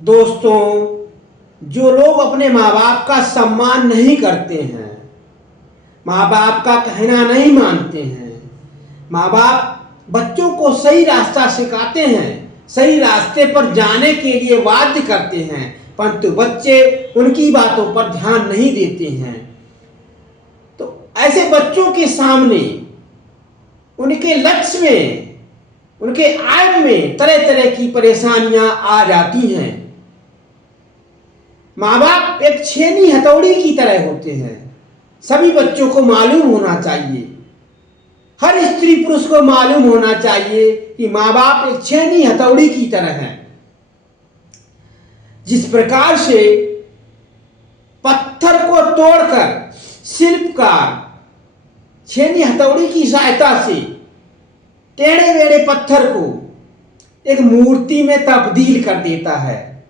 दोस्तों, जो लोग अपने माँ बाप का सम्मान नहीं करते हैं, माँ बाप का कहना नहीं मानते हैं, माँ बाप बच्चों को सही रास्ता सिखाते हैं, सही रास्ते पर जाने के लिए बाध्य करते हैं, परंतु बच्चे उनकी बातों पर ध्यान नहीं देते हैं। तो ऐसे बच्चों के सामने उनके लक्ष्य में, उनके आय में तरह तरह की परेशानियां आ जाती हैं। माँ बाप एक छेनी हथौड़ी की तरह होते हैं। सभी बच्चों को मालूम होना चाहिए, हर स्त्री पुरुष को मालूम होना चाहिए कि माँ बाप एक छेनी हथौड़ी की तरह हैं। जिस प्रकार से पत्थर को तोड़कर शिल्पकार छेनी हथौड़ी की सहायता से टेढ़े मेढ़े पत्थर को एक मूर्ति में तब्दील कर देता है,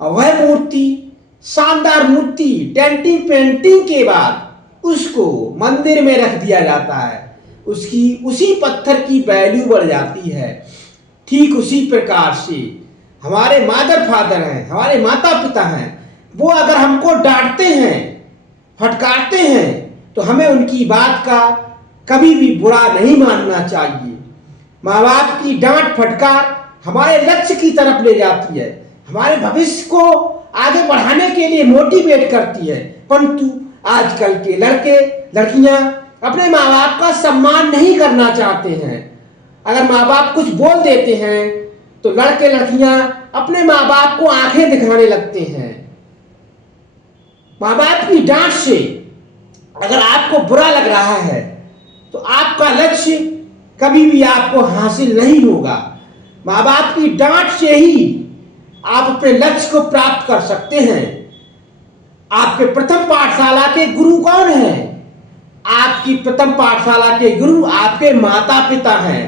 और वह मूर्ति, शानदार मूर्ति, डेंटिंग पेंटिंग के बाद उसको मंदिर में रख दिया जाता है। उसकी उसी पत्थर की वैल्यू बढ़ जाती है। ठीक उसी प्रकार से हमारे मदर फादर हैं, हमारे माता पिता हैं, वो अगर हमको डांटते हैं, फटकारते हैं, तो हमें उनकी बात का कभी भी बुरा नहीं मानना चाहिए। माँ बाप की डांट फटकार हमारे लक्ष्य की तरफ ले जाती है, हमारे भविष्य को आगे बढ़ाने के लिए मोटिवेट करती है। परंतु आजकल के लड़के लड़कियां अपने माँ बाप का सम्मान नहीं करना चाहते हैं। अगर माँ बाप कुछ बोल देते हैं तो लड़के लड़कियां अपने माँ बाप को आंखें दिखाने लगते हैं। माँ बाप की डांट से अगर आपको बुरा लग रहा है तो आपका लक्ष्य कभी भी आपको हासिल नहीं होगा। माँ बाप की डांट से ही आप अपने लक्ष्य को प्राप्त कर सकते हैं। आपके प्रथम पाठशाला के गुरु कौन हैं? आपकी प्रथम पाठशाला के गुरु आपके माता पिता हैं।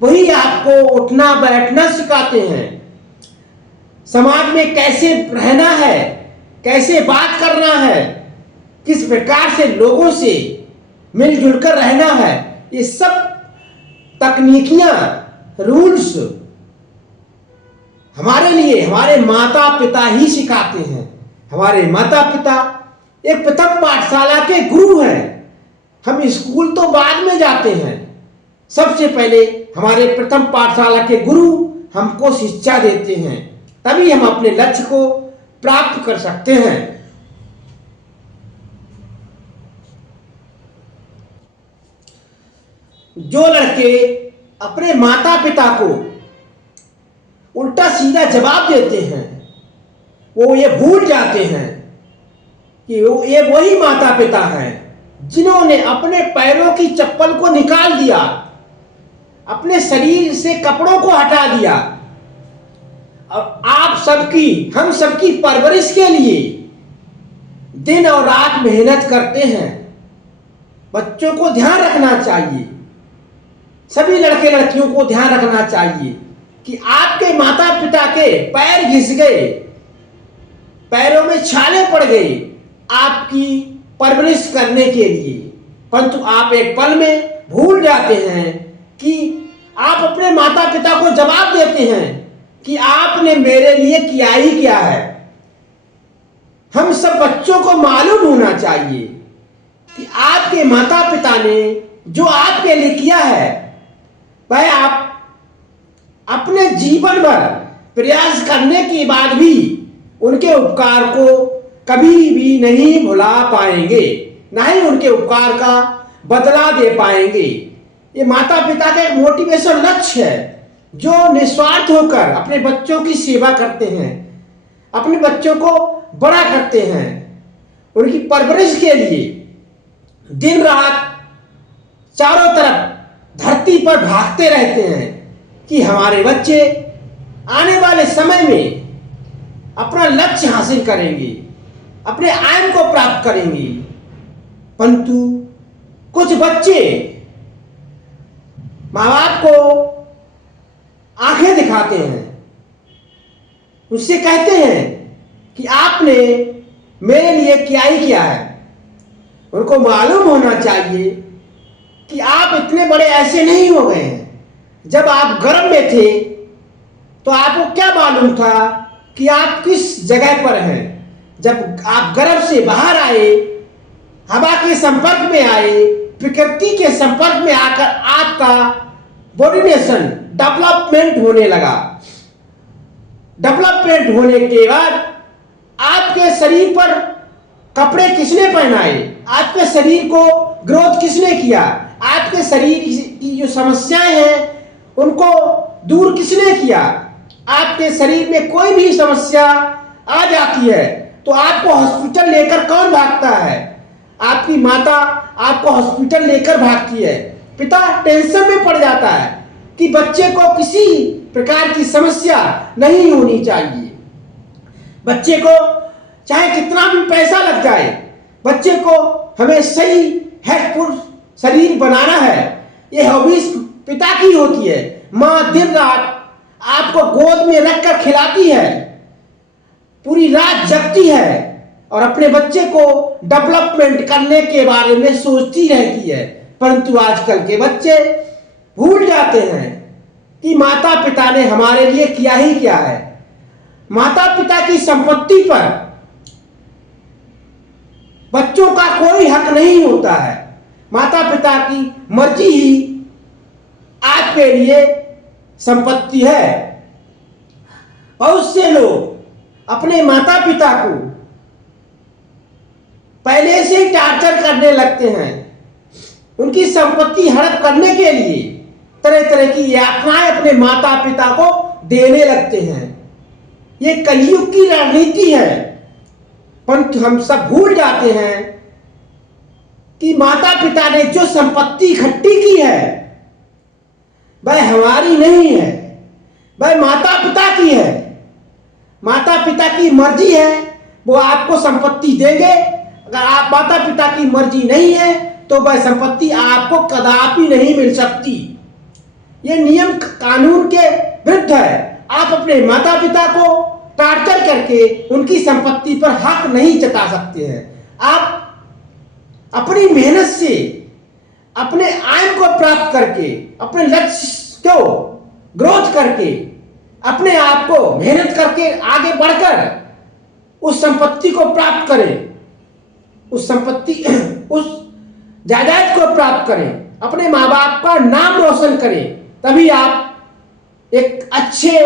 वही आपको उठना बैठना सिखाते हैं, समाज में कैसे रहना है, कैसे बात करना है, किस प्रकार से लोगों से मिलजुल कर रहना है। ये सब तकनीकियां, रूल्स हमारे लिए हमारे माता पिता ही सिखाते हैं। हमारे माता पिता एक प्रथम पाठशाला के गुरु हैं। हम स्कूल तो बाद में जाते हैं, सबसे पहले हमारे प्रथम पाठशाला के गुरु हमको शिक्षा देते हैं, तभी हम अपने लक्ष्य को प्राप्त कर सकते हैं। जो लड़के अपने माता पिता को उल्टा सीधा जवाब देते हैं, वो ये भूल जाते हैं कि ये वही माता पिता हैं जिन्होंने अपने पैरों की चप्पल को निकाल दिया, अपने शरीर से कपड़ों को हटा दिया, और आप सबकी, हम सबकी परवरिश के लिए दिन और रात मेहनत करते हैं। बच्चों को ध्यान रखना चाहिए, सभी लड़के लड़कियों को ध्यान रखना चाहिए कि आपके माता पिता के पैर घिस गए, पैरों में छाले पड़ गए आपकी परवरिश करने के लिए, परंतु आप एक पल में भूल जाते हैं कि आप अपने माता पिता को जवाब देते हैं कि आपने मेरे लिए किया ही क्या है। हम सब बच्चों को मालूम होना चाहिए कि आपके माता पिता ने जो आपके लिए किया है वह आप अपने जीवन भर प्रयास करने के बाद भी उनके उपकार को कभी भी नहीं भुला पाएंगे, ना ही उनके उपकार का बदला दे पाएंगे। ये माता पिता का एक मोटिवेशन लक्ष्य है जो निस्वार्थ होकर अपने बच्चों की सेवा करते हैं, अपने बच्चों को बड़ा करते हैं, उनकी परवरिश के लिए दिन रात चारों तरफ धरती पर भागते रहते हैं कि हमारे बच्चे आने वाले समय में अपना लक्ष्य हासिल करेंगे, अपने आय को प्राप्त करेंगे। परंतु कुछ बच्चे माँ बाप को आंखें दिखाते हैं, उससे कहते हैं कि आपने मेरे लिए क्या ही किया है। उनको मालूम होना चाहिए कि आप इतने बड़े ऐसे नहीं हो गए हैं। जब आप गर्भ में थे तो आपको क्या मालूम था कि आप किस जगह पर हैं। जब आप गर्भ से बाहर आए, हवा के संपर्क में आए, प्रकृति के संपर्क में आकर आपका बॉडीनेशन डेवलपमेंट होने लगा। डेवलपमेंट होने के बाद आपके शरीर पर कपड़े किसने पहनाए, आपके शरीर को ग्रोथ किसने किया, आपके शरीर की जो समस्याएं हैं उनको दूर किसने किया। आपके शरीर में कोई भी समस्या आ जाती है तो आपको हॉस्पिटल लेकर कौन भागता है? आपकी माता आपको हॉस्पिटल लेकर भागती है। पिता टेंशन में पड़ जाता है कि बच्चे को किसी प्रकार की समस्या नहीं होनी चाहिए। बच्चे को चाहे कितना भी पैसा लग जाए, बच्चे को हमें सही हेल्थफुल शरीर बनाना है। ये हॉबीज पिता की होती है। माँ दिन रात आपको गोद में रखकर खिलाती है, पूरी रात जगती है और अपने बच्चे को डेवलपमेंट करने के बारे में सोचती रहती है। परंतु आजकल के बच्चे भूल जाते हैं कि माता पिता ने हमारे लिए किया ही क्या है। माता पिता की संपत्ति पर बच्चों का कोई हक नहीं होता है। माता पिता की मर्जी ही आपके लिए संपत्ति है। बहुत से लोग अपने माता पिता को पहले से ही टार्चर करने लगते हैं। उनकी संपत्ति हड़प करने के लिए तरह तरह की यातनाएं अपने माता पिता को देने लगते हैं। ये कलयुग की रणनीति है। परंतु हम सब भूल जाते हैं कि माता पिता ने जो संपत्ति इकट्ठी की है वह हमारी नहीं है, वह माता पिता की है। माता पिता की मर्जी है, वो आपको संपत्ति देंगे। अगर आप माता पिता की मर्जी नहीं है तो वह संपत्ति आपको कदापि नहीं मिल सकती। ये नियम कानून के विरुद्ध है। आप अपने माता पिता को टार्चर करके उनकी संपत्ति पर हक नहीं जता सकते हैं। आप अपनी मेहनत से अपने आय को प्राप्त करके, अपने लक्ष्य को ग्रोथ करके, अपने आप को मेहनत करके आगे बढ़कर उस संपत्ति को प्राप्त करें, उस संपत्ति उस जायदाद को प्राप्त करें, अपने माँ बाप का नाम रोशन करें। तभी आप एक अच्छे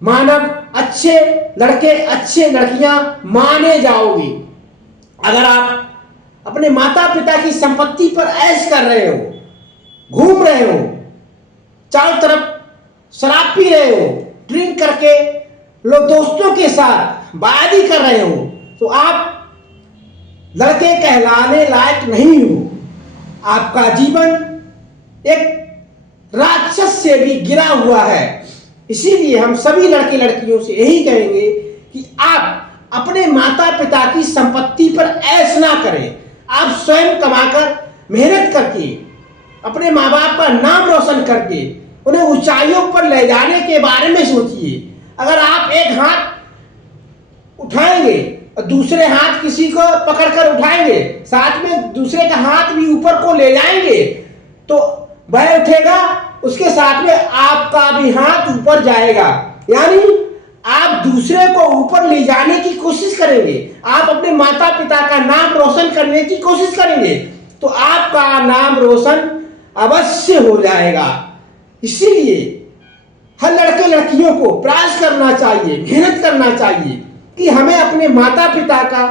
मानव, अच्छे लड़के, अच्छे लड़कियां माने जाओगे। अगर आप अपने माता पिता की संपत्ति पर ऐश कर रहे हो, घूम रहे हो, चारों तरफ शराब पी रहे हो, ड्रिंक करके लोग दोस्तों के साथ बादी कर रहे हो, तो आप लड़के कहलाने लायक नहीं हो। आपका जीवन एक राक्षस से भी गिरा हुआ है। इसीलिए हम सभी लड़के लड़कियों से यही कहेंगे कि आप अपने माता पिता की संपत्ति पर ऐश ना करें। आप स्वयं कमाकर, मेहनत करके, अपने माँ बाप का नाम रोशन करके उन्हें ऊंचाइयों पर ले जाने के बारे में सोचिए। अगर आप एक हाथ उठाएंगे और दूसरे हाथ किसी को पकड़कर उठाएंगे, साथ में दूसरे का हाथ भी ऊपर को ले जाएंगे, तो वह उठेगा, उसके साथ में आपका भी हाथ ऊपर जाएगा। यानी आप दूसरे को ऊपर ले जाने की कोशिश करेंगे, आप अपने माता पिता का नाम रोशन करने की कोशिश करेंगे, तो आपका नाम रोशन अवश्य हो जाएगा। इसीलिए हर लड़के लड़कियों को प्रयास करना चाहिए, मेहनत करना चाहिए कि हमें अपने माता पिता का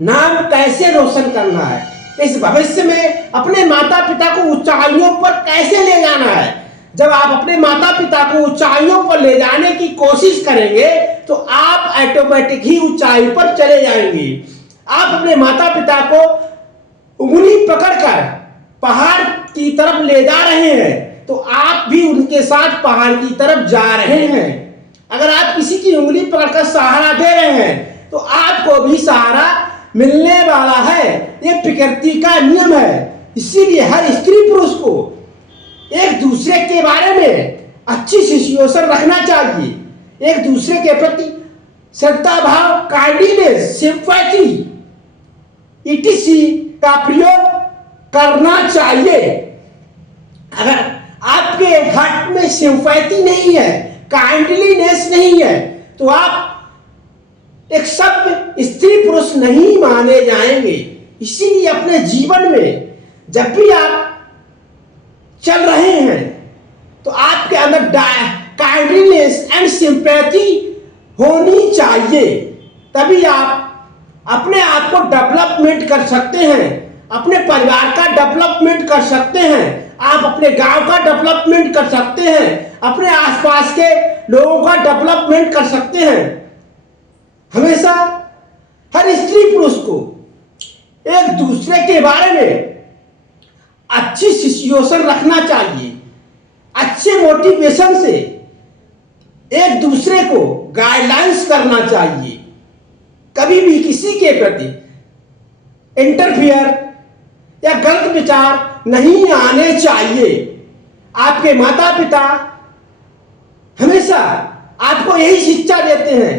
नाम कैसे रोशन करना है, इस भविष्य में अपने माता पिता को ऊंचाइयों पर कैसे ले जाना है। जब आप अपने माता पिता को ऊंचाइयों पर ले जाने की कोशिश करेंगे तो आप ऑटोमेटिक ही ऊंचाई पर चले जाएंगे। आप अपने माता पिता को उंगली पकड़कर पहाड़ की तरफ ले जा रहे हैं तो आप भी उनके साथ पहाड़ की तरफ जा रहे हैं। अगर आप किसी की उंगली पकड़कर सहारा दे रहे हैं तो आपको भी सहारा मिलने वाला है। यह प्रकृति का नियम है। इसीलिए हर स्त्री पुरुष को एक दूसरे के बारे में अच्छी सिचुएशन रखना चाहिए, एक दूसरे के प्रति श्रद्धा भाव, काइंडनेस, सिंपैथी ईटीसी का प्रयोग करना चाहिए। अगर आपके हार्ट में सिंपैथी नहीं है, काइंडलीनेस नहीं है, तो आप एक सभ्य स्त्री पुरुष नहीं माने जाएंगे। इसीलिए अपने जीवन में जब भी आप चल रहे हैं तो आपके अंदर काइंडनेस एंड सिंपैथी होनी चाहिए, तभी आप अपने आप को डेवलपमेंट कर सकते हैं, अपने परिवार का डेवलपमेंट कर सकते हैं, आप अपने गांव का डेवलपमेंट कर सकते हैं, अपने आसपास के लोगों का डेवलपमेंट कर सकते हैं। हमेशा हर स्त्री पुरुष को एक दूसरे के बारे में अच्छी सिचुएशन रखना चाहिए, अच्छे मोटिवेशन से एक दूसरे को गाइडलाइंस करना चाहिए। कभी भी किसी के प्रति इंटरफियर या गलत विचार नहीं आने चाहिए। आपके माता पिता हमेशा आपको यही शिक्षा देते हैं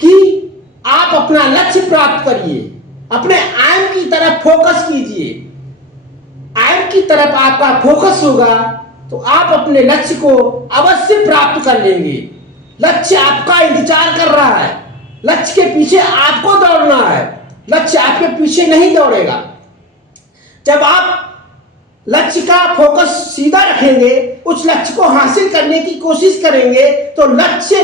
कि आप अपना लक्ष्य प्राप्त करिए, अपने एम की तरफ फोकस कीजिए। एम की तरफ आपका फोकस होगा तो आप अपने लक्ष्य को अवश्य प्राप्त कर लेंगे। लक्ष्य आपका इंतजार कर रहा है, लक्ष्य के पीछे आपको दौड़ना है, लक्ष्य आपके पीछे नहीं दौड़ेगा। जब आप लक्ष्य का फोकस सीधा रखेंगे, उस लक्ष्य को हासिल करने की कोशिश करेंगे, तो लक्ष्य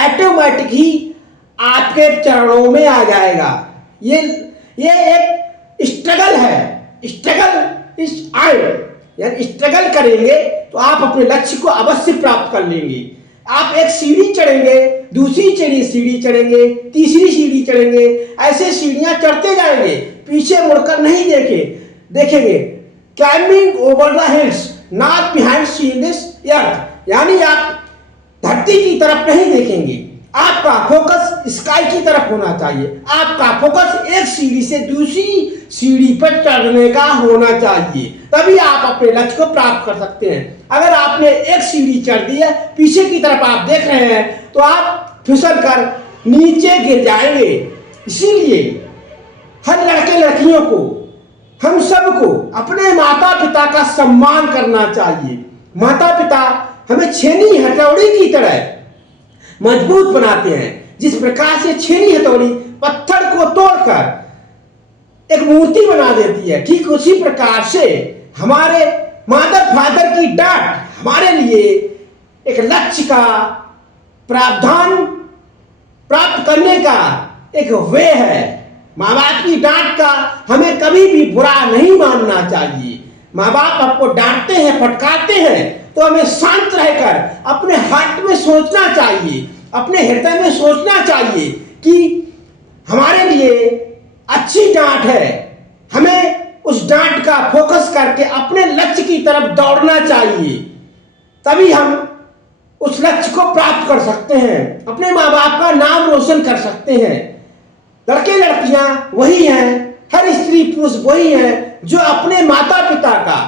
ऑटोमेटिक ही आपके चरणों में आ जाएगा। ये एक स्ट्रगल है, स्ट्रगल इज आर्ट। यानी स्ट्रगल करेंगे तो आप अपने लक्ष्य को अवश्य प्राप्त कर लेंगे। आप एक सीढ़ी चढ़ेंगे, दूसरी सीढ़ी चढ़ेंगे, तीसरी सीढ़ी चढ़ेंगे, ऐसे सीढ़ियां चढ़ते जाएंगे, पीछे मुड़कर नहीं देखेंगे। Climbing over the hills not behind seeing this earth. यानी आप धरती की तरफ नहीं देखेंगे, आपका फोकस स्काई की तरफ होना चाहिए। आपका फोकस एक सीढ़ी से दूसरी सीढ़ी पर चढ़ने का होना चाहिए, तभी आप अपने लक्ष्य को प्राप्त कर सकते हैं। अगर आपने एक सीढ़ी चढ़ दी है, पीछे की तरफ आप देख रहे हैं, तो आप फिसल कर नीचे गिर जाएंगे। इसीलिए हर लड़के लड़कियों को, हम सबको अपने माता पिता का सम्मान करना चाहिए। माता पिता हमें छेनी हथौड़ी की तरह मजबूत बनाते हैं। जिस प्रकार से छेनी हथौड़ी पत्थर को तोड़कर एक मूर्ति बना देती है, ठीक उसी प्रकार से हमारे मदर फादर की डांट हमारे लिए एक लक्ष्य का प्रावधान प्राप्त करने का एक वे है। माँ बाप की डांट का हमें कभी भी बुरा नहीं मानना चाहिए। माँ बाप आपको डांटते हैं, फटकारते हैं, तो हमें शांत रहकर अपने हार्ट में सोचना चाहिए, अपने हृदय में सोचना चाहिए कि हमारे लिए अच्छी डांट है। हमें उस डांट का फोकस करके अपने लक्ष्य की तरफ दौड़ना चाहिए, तभी हम उस लक्ष्य को प्राप्त कर सकते हैं, अपने माँ बाप का नाम रोशन कर सकते हैं। लड़के लड़कियां वही हैं, हर स्त्री पुरुष वही हैं जो अपने माता पिता का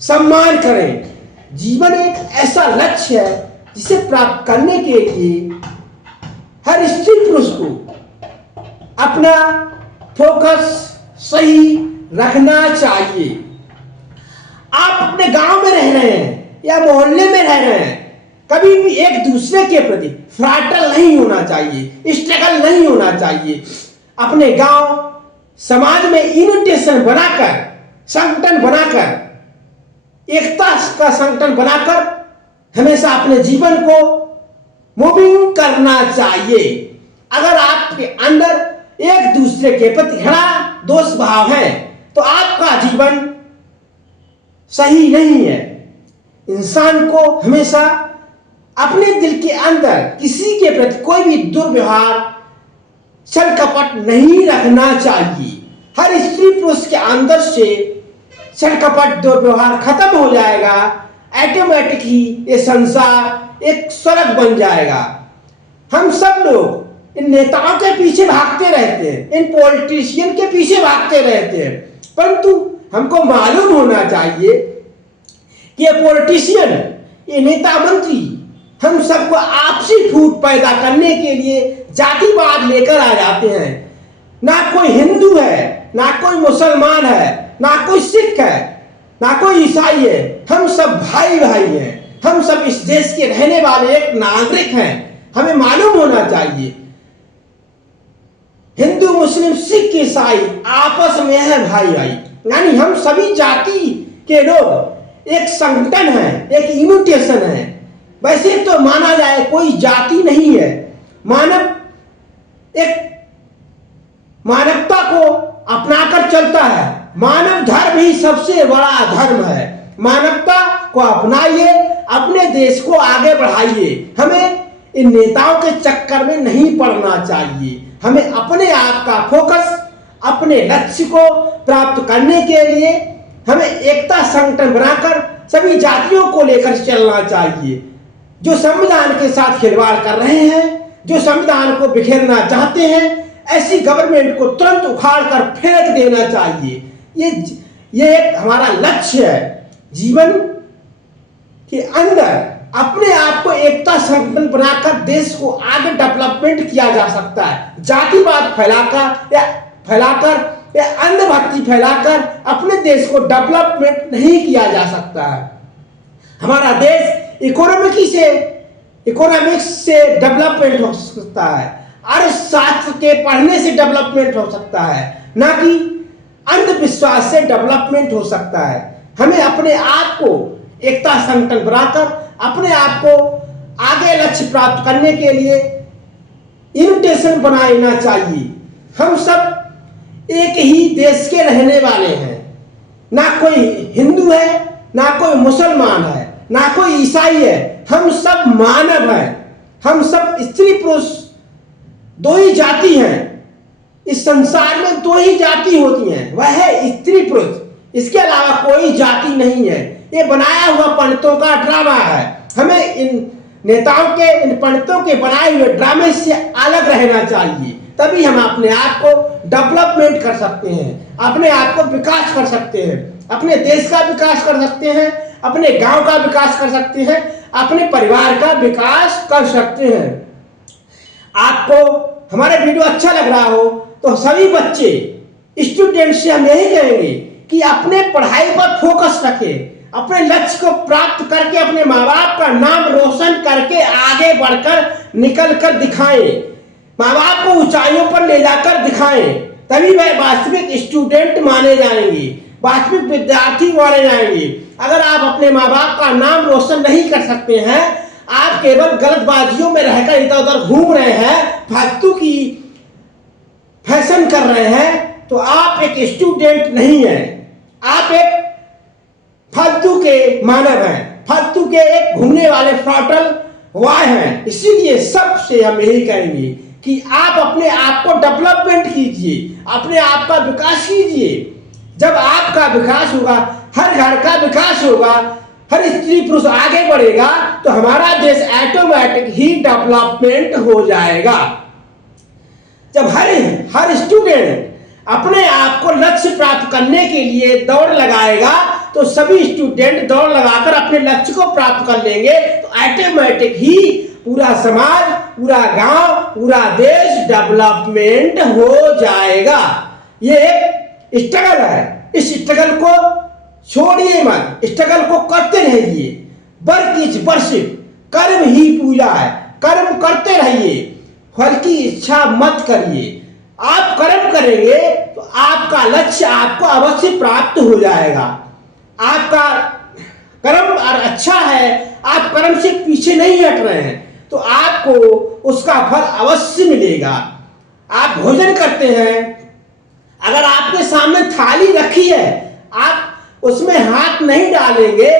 सम्मान करें। जीवन एक ऐसा लक्ष्य है जिसे प्राप्त करने के लिए हर स्त्री पुरुष को अपना फोकस सही रखना चाहिए। आप अपने गांव में रह रहे हैं या मोहल्ले में रह रहे हैं, कभी भी एक दूसरे के प्रति फ्रैटल नहीं होना चाहिए, स्ट्रगल नहीं होना चाहिए। अपने गांव समाज में यूनिटेशन बनाकर, संगठन बनाकर, एकता का संगठन बनाकर हमेशा अपने जीवन को मूविंग करना चाहिए। अगर आपके अंदर एक दूसरे के प्रति घृणा दोष भाव है तो आपका जीवन सही नहीं है। इंसान को हमेशा अपने दिल के अंदर किसी के प्रति कोई भी दुर्व्यवहार, छल कपट नहीं रखना चाहिए। हर स्त्री पुरुष के अंदर से छल कपट दुर्व्यवहार खत्म हो जाएगा, ऑटोमेटिक ही ये संसार एक स्वर्ग बन जाएगा। हम सब लोग इन नेताओं के पीछे भागते रहते हैं, इन पॉलिटिशियन के पीछे भागते रहते हैं, परंतु हमको मालूम होना चाहिए कि ये पॉलिटिशियन, ये नेता मंत्री हम सबको आपसी फूट पैदा करने के लिए जातिवाद लेकर आ जाते हैं। ना कोई हिंदू है, ना कोई मुसलमान है, ना कोई सिख है, ना कोई ईसाई है, हम सब भाई भाई हैं। हम सब इस देश के रहने वाले एक नागरिक हैं। हमें मालूम होना चाहिए हिंदू मुस्लिम सिख ईसाई आपस में है भाई भाई, यानी हम सभी जाति के लोग एक संगठन है, एक यूनिटेशन है। वैसे तो माना जाए कोई जाति नहीं है, मानव एक मानवता को अपनाकर चलता है। मानव धर्म ही सबसे बड़ा धर्म है। मानवता को अपनाइए, अपने देश को आगे बढ़ाइए। हमें इन नेताओं के चक्कर में नहीं पड़ना चाहिए। हमें अपने आप का फोकस, अपने लक्ष्य को प्राप्त करने के लिए हमें एकता संगठन बनाकर सभी जातियों को लेकर चलना चाहिए। जो संविधान के साथ खिलवाड़ कर रहे हैं, जो संविधान को बिखेरना चाहते हैं, ऐसी गवर्नमेंट को तुरंत उखाड़ कर फेंक देना चाहिए। ये एक हमारा लक्ष्य है। जीवन के अंदर अपने आप को एकता संगठन बनाकर देश को आगे डेवलपमेंट किया जा सकता है। जातिवाद फैलाकर या अंधभक्ति फैलाकर अपने देश को डेवलपमेंट नहीं किया जा सकता है। हमारा देश इकोनॉमिक्स से डेवलपमेंट हो सकता है, अर्थशास्त्र के पढ़ने से डेवलपमेंट हो सकता है, ना कि अंधविश्वास से डेवलपमेंट हो सकता है। हमें अपने आप को एकता संगठन बनाकर अपने आप को आगे लक्ष्य प्राप्त करने के लिए यूनिटेशन बनाना चाहिए। हम सब एक ही देश के रहने वाले हैं। ना कोई हिंदू है, ना कोई मुसलमान है, ना कोई ईसाई है। हम सब मानव हैं। हम सब स्त्री पुरुष दो ही जाति हैं। इस संसार में दो ही जाति होती हैं, वह है स्त्री पुरुष। इसके अलावा कोई जाति नहीं है। ये बनाया हुआ पंडितों का ड्रामा है। हमें इन नेताओं के, इन पंडितों के बनाए हुए ड्रामे से अलग रहना चाहिए। तभी हम अपने आप को डेवलपमेंट कर सकते हैं, अपने आप को विकास कर सकते हैं, अपने देश का विकास कर सकते हैं, अपने गांव का विकास कर सकते हैं, अपने परिवार का विकास कर सकते हैं। आपको हमारा वीडियो अच्छा लग रहा हो तो सभी बच्चे, स्टूडेंट से हम यही कहेंगे कि अपने पढ़ाई पर फोकस रखें, अपने लक्ष्य को प्राप्त करके अपने माँ बाप का नाम रोशन करके आगे बढ़कर निकल कर दिखाएं, माँ बाप को ऊंचाइयों पर ले जाकर दिखाएं। तभी वह वास्तविक स्टूडेंट माने जाएंगे, वास्तविक विद्यार्थी माने जाएंगे। अगर आप अपने माँ बाप का नाम रोशन नहीं कर सकते हैं, आप केवल गलतबाजियों में रहकर इधर उधर घूम रहे हैं, फालतू की फैशन कर रहे हैं, तो आप एक स्टूडेंट नहीं हैं। आप एक फालतू के मानव हैं, फालतू के एक घूमने वाले फ्रॉटल वाय हैं। इसीलिए सबसे हम यही कहेंगे कि आप अपने आप को डेवलपमेंट कीजिए, अपने आप का विकास कीजिए। जब आपका विकास होगा, हर घर का विकास होगा, हर स्त्री पुरुष आगे बढ़ेगा, तो हमारा देश ऑटोमेटिक ही डेवलपमेंट हो जाएगा। जब हर स्टूडेंट अपने आप को लक्ष्य प्राप्त करने के लिए दौड़ लगाएगा, तो सभी स्टूडेंट दौड़ लगाकर अपने लक्ष्य को प्राप्त कर लेंगे, तो ऑटोमेटिक ही पूरा समाज, पूरा गांव, पूरा देश डेवलपमेंट हो जाएगा। ये एक स्ट्रगल है। इस स्ट्रगल को छोड़िए मत, स्ट्रगल को करते रहिए। वर्क इज वर्शिप, कर्म ही पूजा है। कर्म करते रहिए, फल की इच्छा मत करिए। आप कर्म करेंगे तो आपका लक्ष्य आपको अवश्य प्राप्त हो जाएगा। आपका कर्म अच्छा है, आप कर्म से पीछे नहीं हट रहे हैं, तो आपको उसका फल अवश्य मिलेगा। आप भोजन करते हैं, अगर आपके सामने थाली रखी है, आप उसमें हाथ नहीं डालेंगे,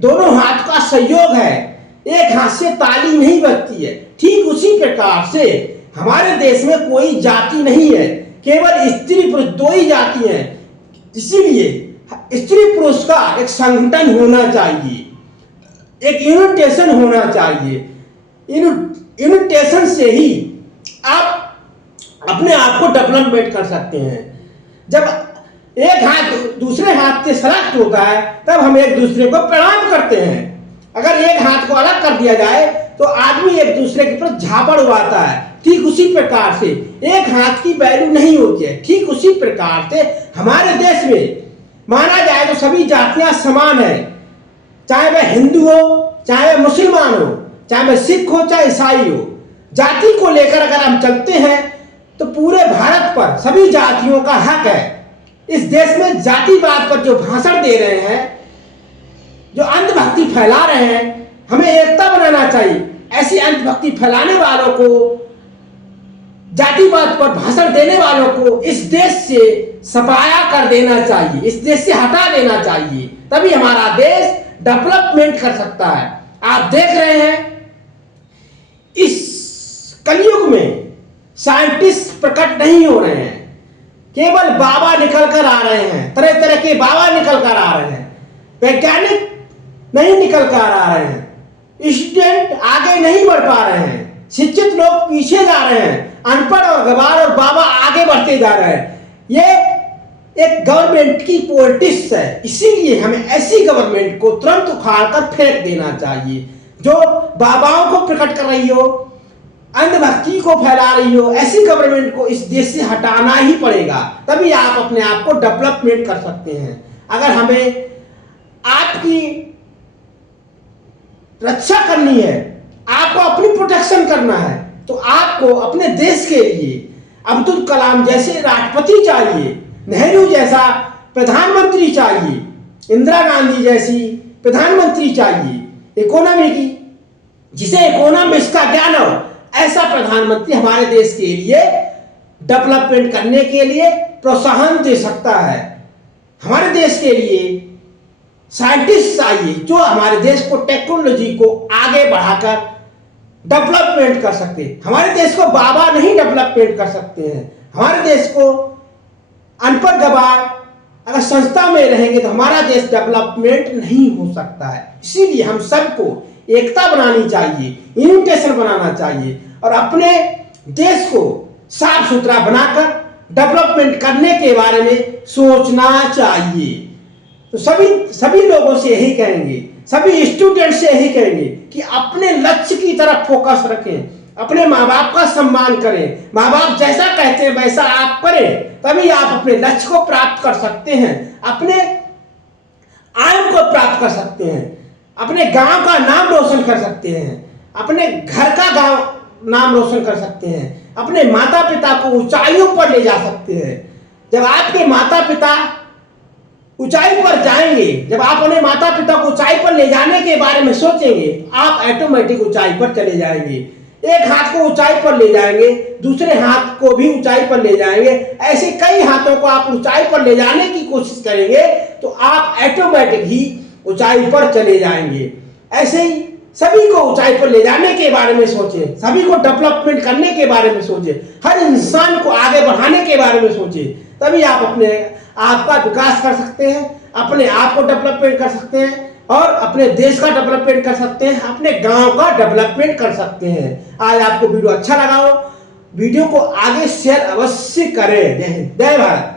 दोनों हाथ का सहयोग है, एक हाथ से ताली नहीं बजती है। ठीक उसी प्रकार से हमारे देश में कोई जाति नहीं है, केवल स्त्री पुरुष दो ही जाति हैं। इसीलिए स्त्री पुरुष का एक संगठन होना चाहिए, एक यूनिटेशन होना चाहिए। यूनिटेशन से ही आप अपने आप को डेवलपमेंट कर सकते हैं। जब एक हाथ दूसरे हाथ से सलाख्त होता है, तब हम एक दूसरे को प्रणाम करते हैं। अगर एक हाथ को अलग कर दिया जाए तो आदमी एक दूसरे के ऊपर झापड़ उड़ाता है। ठीक उसी प्रकार से एक हाथ की वैल्यू नहीं होती है। ठीक उसी प्रकार से हमारे देश में माना जाए तो सभी जातियां समान है, चाहे वह हिंदू हो, चाहे वह मुसलमान हो, चाहे वह सिख हो, चाहे ईसाई हो। जाति को लेकर अगर हम चलते हैं तो पूरे भारत पर सभी जातियों का हक है। इस देश में जातिवाद पर जो भाषण दे रहे हैं, जो अंधभक्ति फैला रहे हैं, हमें एकता बनाना चाहिए। ऐसी अंधभक्ति फैलाने वालों को, जातिवाद पर भाषण देने वालों को इस देश से सफाया कर देना चाहिए, इस देश से हटा देना चाहिए, तभी हमारा देश डेवलपमेंट कर सकता है। आप देख रहे हैं इस कलयुग में साइंटिस्ट प्रकट नहीं हो रहे हैं, केवल बाबा निकल कर आ रहे हैं, तरह तरह के बाबा निकल कर आ रहे हैं, वैज्ञानिक नहीं निकल कर आ रहे हैं, स्टूडेंट आगे नहीं बढ़ पा रहे हैं, शिक्षित लोग पीछे जा रहे हैं, अनपढ़ और गवार और बाबा आगे बढ़ते जा रहे हैं। ये एक गवर्नमेंट की पॉलिटिक्स है, इसीलिए हमें ऐसी गवर्नमेंट को तुरंत उखाड़ कर फेंक देना चाहिए जो बाबाओं को प्रकट कर रही हो, अंधभक्ति को फैला रही हो। ऐसी गवर्नमेंट को इस देश से हटाना ही पड़ेगा, तभी आप अपने आप को डेवलपमेंट कर सकते हैं। अगर हमें आपकी रक्षा करनी है, आपको अपनी प्रोटेक्शन करना है, तो आपको अपने देश के लिए अब्दुल कलाम जैसे राष्ट्रपति चाहिए, नेहरू जैसा प्रधानमंत्री चाहिए, इंदिरा गांधी जैसी प्रधानमंत्री चाहिए, इकोनॉमी की जिसे इकोनॉमिक्स का ज्ञान हो, ऐसा प्रधानमंत्री हमारे देश के लिए डेवलपमेंट करने के लिए प्रोत्साहन दे सकता है। हमारे देश के लिए साइंटिस्ट चाहिए जो हमारे देश को, टेक्नोलॉजी को आगे बढ़ाकर डेवलपमेंट कर सकते हैं। हमारे देश को बाबा नहीं डेवलपमेंट कर सकते हैं। हमारे देश को अनपढ़ गवार अगर संस्था में रहेंगे तो हमारा देश डेवलपमेंट नहीं हो सकता है। इसीलिए हम सबको एकता बनानी चाहिए, यूनिटेशन बनाना चाहिए और अपने देश को साफ सुथरा बनाकर डेवलपमेंट करने के बारे में सोचना चाहिए। तो सभी लोगों से यही कहेंगे, सभी स्टूडेंट से यही कहेंगे कि अपने लक्ष्य की तरफ फोकस रखें, अपने माँ बाप का सम्मान करें, माँ बाप जैसा कहते हैं वैसा आप करें, तभी आप अपने लक्ष्य को प्राप्त कर सकते हैं, अपने आय को प्राप्त कर सकते हैं, अपने गांव का नाम रोशन कर सकते हैं, अपने घर का गांव नाम रोशन कर सकते हैं, अपने माता पिता को ऊंचाइयों पर ले जा सकते हैं। जब आपके माता पिता ऊंचाई पर जाएंगे, जब आप अपने माता पिता को ऊंचाई पर ले जाने के बारे में सोचेंगे, आप ऑटोमेटिक ऊंचाई पर चले जाएंगे। एक हाथ को ऊंचाई पर ले जाएंगे, दूसरे हाथ को भी ऊंचाई पर ले जाएंगे, ऐसे कई हाथों को आप ऊंचाई पर ले जाने की कोशिश करेंगे तो आप ऑटोमेटिक ही ऊंचाई पर चले जाएंगे। ऐसे ही सभी को ऊंचाई पर ले जाने के बारे में सोचें, सभी को डेवलपमेंट करने के बारे में सोचें, हर इंसान को आगे बढ़ाने के बारे में सोचें, तभी आप अपने आपका विकास कर सकते हैं, अपने आप को डेवलपमेंट कर सकते हैं और अपने देश का डेवलपमेंट कर सकते हैं, अपने गांव का डेवलपमेंट कर सकते हैं। आज आपको वीडियो अच्छा लगा हो, वीडियो को आगे शेयर अवश्य करें। जय हिंद, जय भारत।